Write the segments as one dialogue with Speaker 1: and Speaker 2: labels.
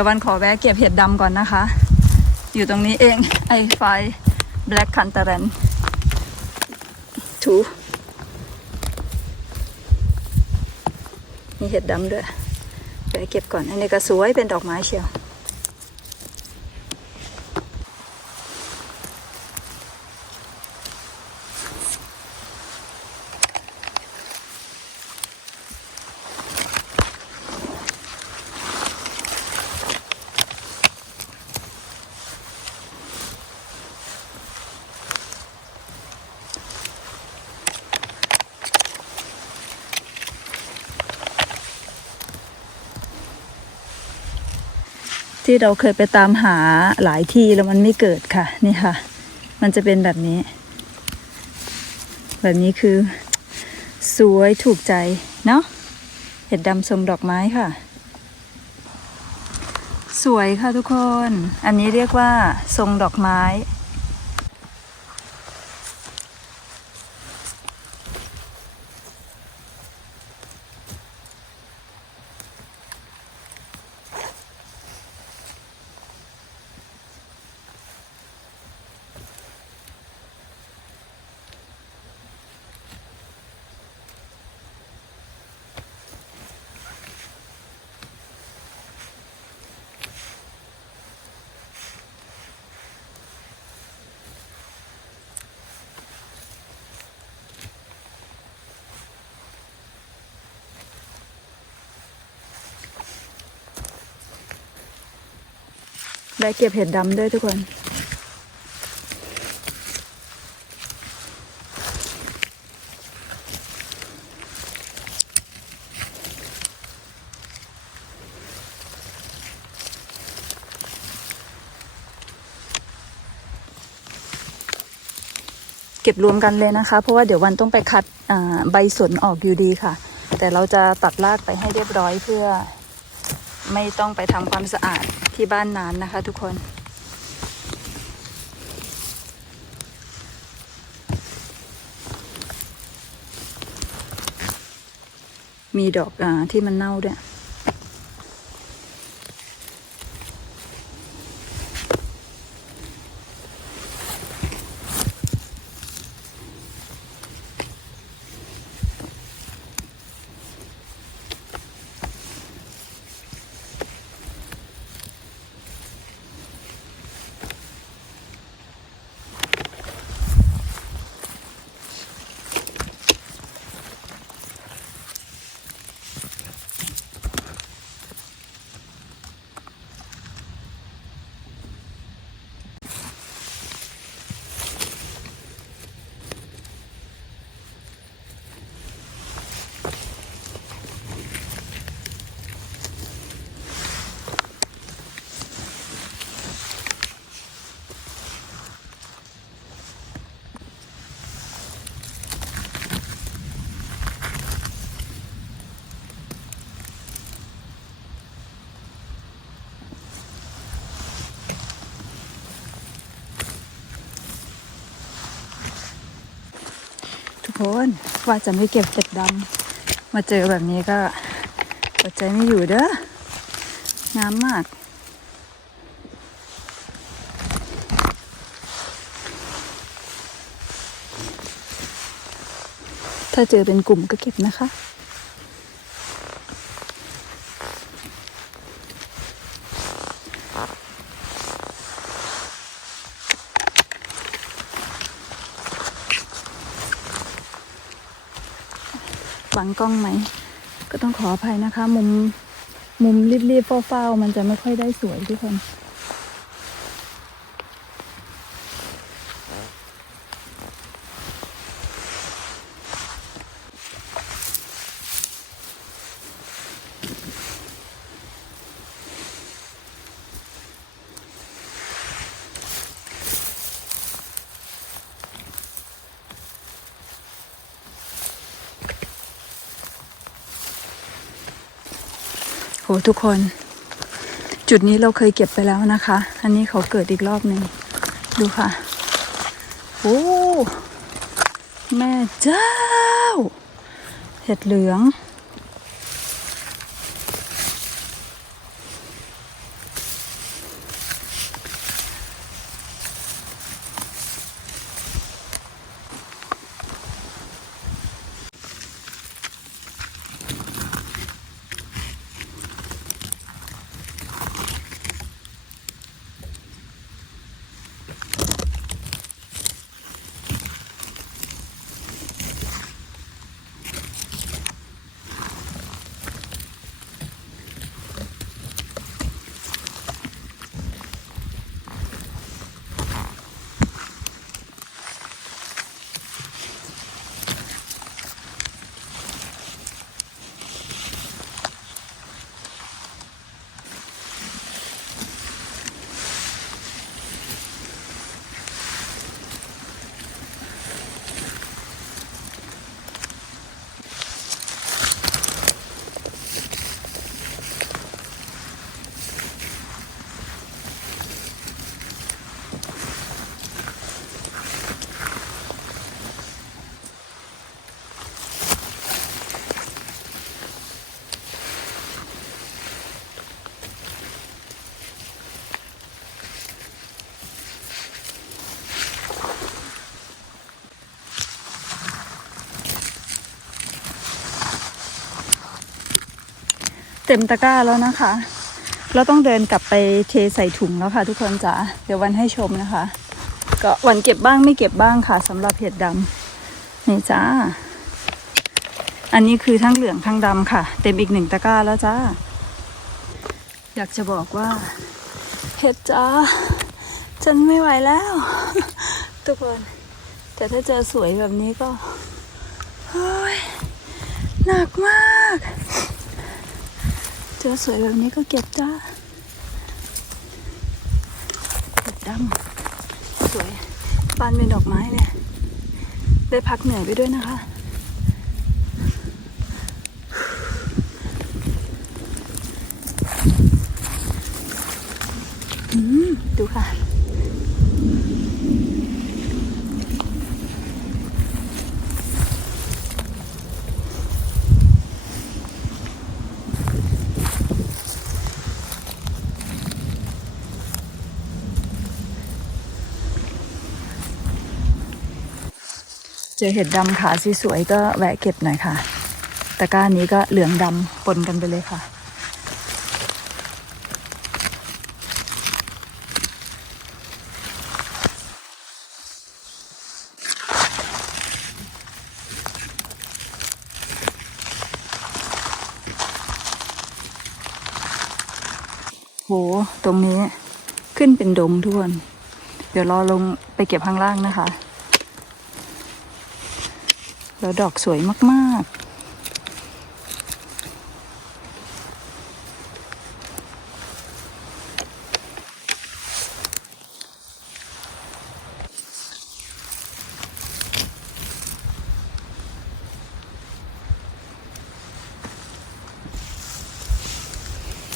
Speaker 1: เดี๋ยววันขอแวะเก็บเห็ดดำก่อนนะคะ อยู่ตรงนี้เองไอไฟ Black c a n t a r a n ถูมีเห็ดดำด้วยแวะเก็บก่อน อันนี้ก็สวยเป็นดอกไม้เชียว ที่เราเคยไปตามหาหลายที่แล้วมันไม่เกิดค่ะ นี่ค่ะ มันจะเป็นแบบนี้ แบบนี้คือ สวยถูกใจเนาะเห็ดดำทรงดอกไม้ค่ะ สวยค่ะทุกคน อันนี้เรียกว่าทรงดอกไม้ ได้เก็บเห็ดดำด้วยทุกคน เก็บรวมกันเลยนะคะ เพราะว่าเดี๋ยววันต้องไปคัดใบสนออกอยู่ดีค่ะ แต่เราจะตัดรากไปให้เรียบร้อยเพื่อไม่ต้องไปทำความสะอาด ที่บ้านนานนะคะทุกคน มีดอกอาที่มันเน่าด้วย คนว่าจะไม่เก็บเห็ดดำมาเจอแบบนี้ก็อดใจไม่อยู่เด้องามมากถ้าเจอเป็นกลุ่มก็เก็บนะคะ ฝังกล้องไหม ก็ต้องขออภัยนะคะ มุมมุมรีบๆเฝ้าๆมันจะไม่ค่อยได้สวยทุกคน ทุกคน จุดนี้เราเคยเก็บไปแล้วนะคะ อันนี้เขาเกิดอีกรอบหนึ่งดูค่ะ โอ้แม่เจ้า เห็ดเหลือง เต็มตะกร้าแล้วนะคะ เราต้องเดินกลับไปเทใส่ถุงแล้วค่ะ ทุกคนจ๋าเดี๋ยววันให้ชมนะคะ ก็วันเก็บบ้างไม่เก็บบ้างค่ะสำหรับเห็ดดำนี่จ้า อันนี้คือทั้งเหลืองทั้งดำค่ะ เต็มอีกหนึ่งตะกร้าแล้วจ้า อยากจะบอกว่าเห็ดจ้าฉันไม่ไหวแล้ว ทุกคน แต่ถ้าเจอสวยแบบนี้ก็โอ้ยหนักมาก เจอสวยแบบนี้ก็เก็บจ้าเห็ดดำสวยบานเป็นดอกไม้เลย ได้พักเหนื่อยไปด้วยนะคะอืมดูค่ะ เจอเห็ดดำขาสวยๆก็แวะเก็บหน่อยค่ะตะกร้านี้ก็เหลืองดำปนกันไปเลยค่ะ โห ตรงนี้ขึ้นเป็นดงทุกคน เดี๋ยวรอลงไปเก็บข้างล่างนะคะ แล้วดอกสวยมาก ๆ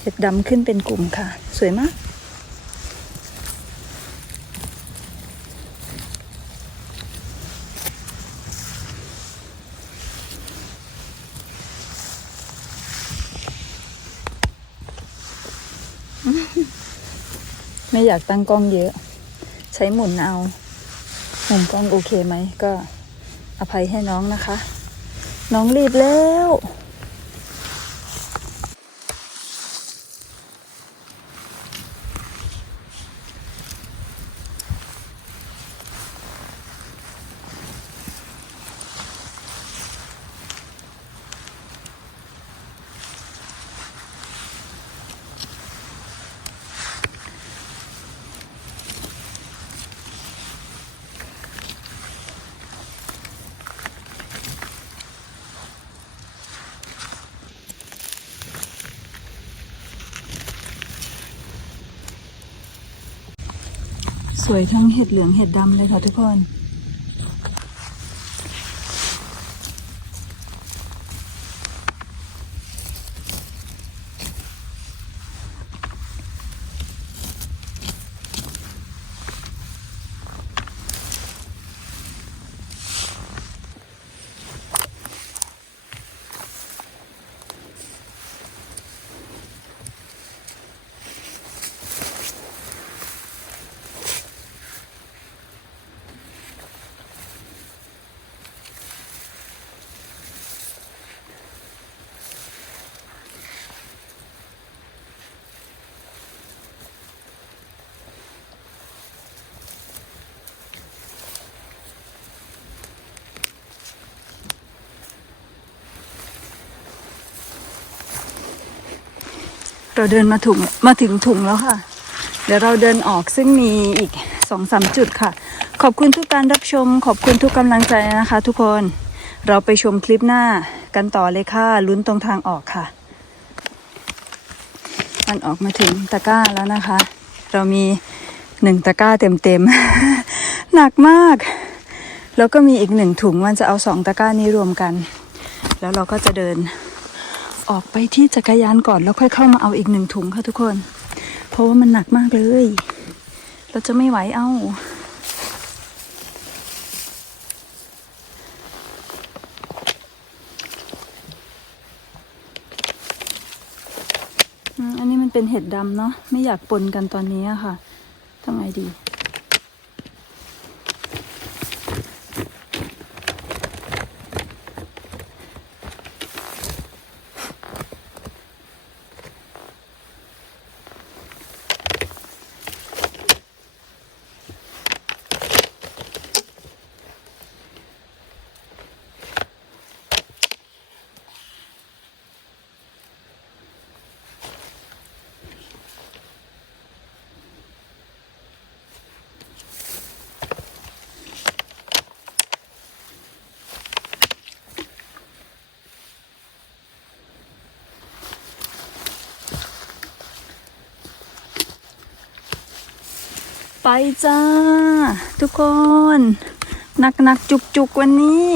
Speaker 1: เห็ดดำขึ้นเป็นกลุ่มค่ะ สวยมาก ไม่อยากตั้งกล้องเยอะ ใช้หมุนเอา หมุนกล้องโอเคไหมก็อภัยให้น้องนะคะ น้องรีบแล้ว สวยทั้งเห็ดเหลืองเห็ดดำเลยค่ะทุกคน เราเดินมาถุงมาถึงถุงแล้วค่ะ เดี๋ยวเราเดินออกซึ่งมีอีกสองสามจุดค่ะ ขอบคุณทุกการรับชม ขอบคุณทุกกำลังใจนะคะ ทุกคนเราไปชมคลิปหน้ากันต่อเลยค่ะลุ้นตรงทางออกค่ะ มันออกมาถึงตะกร้าแล้วนะคะ เรามีหนึ่งตะกร้าเต็มๆ หนักมาก แล้วก็มีอีกหนึ่งถุงมันจะเอาสองตะกร้านี้รวมกัน แล้วเราก็จะเดิน ออกไปที่จักรยานก่อนแล้วค่อยเข้ามาเอาอีกหนึ่งถุงค่ะทุกคน เพราะว่ามันหนักมากเลย เราจะไม่ไหวเอาอันนี้มันเป็นเห็ดดำเนาะไม่อยากปนกันตอนนี้ค่ะทำไงดี ไปจ้า ทุกคนหนักหนักจุกจุกๆวันนี้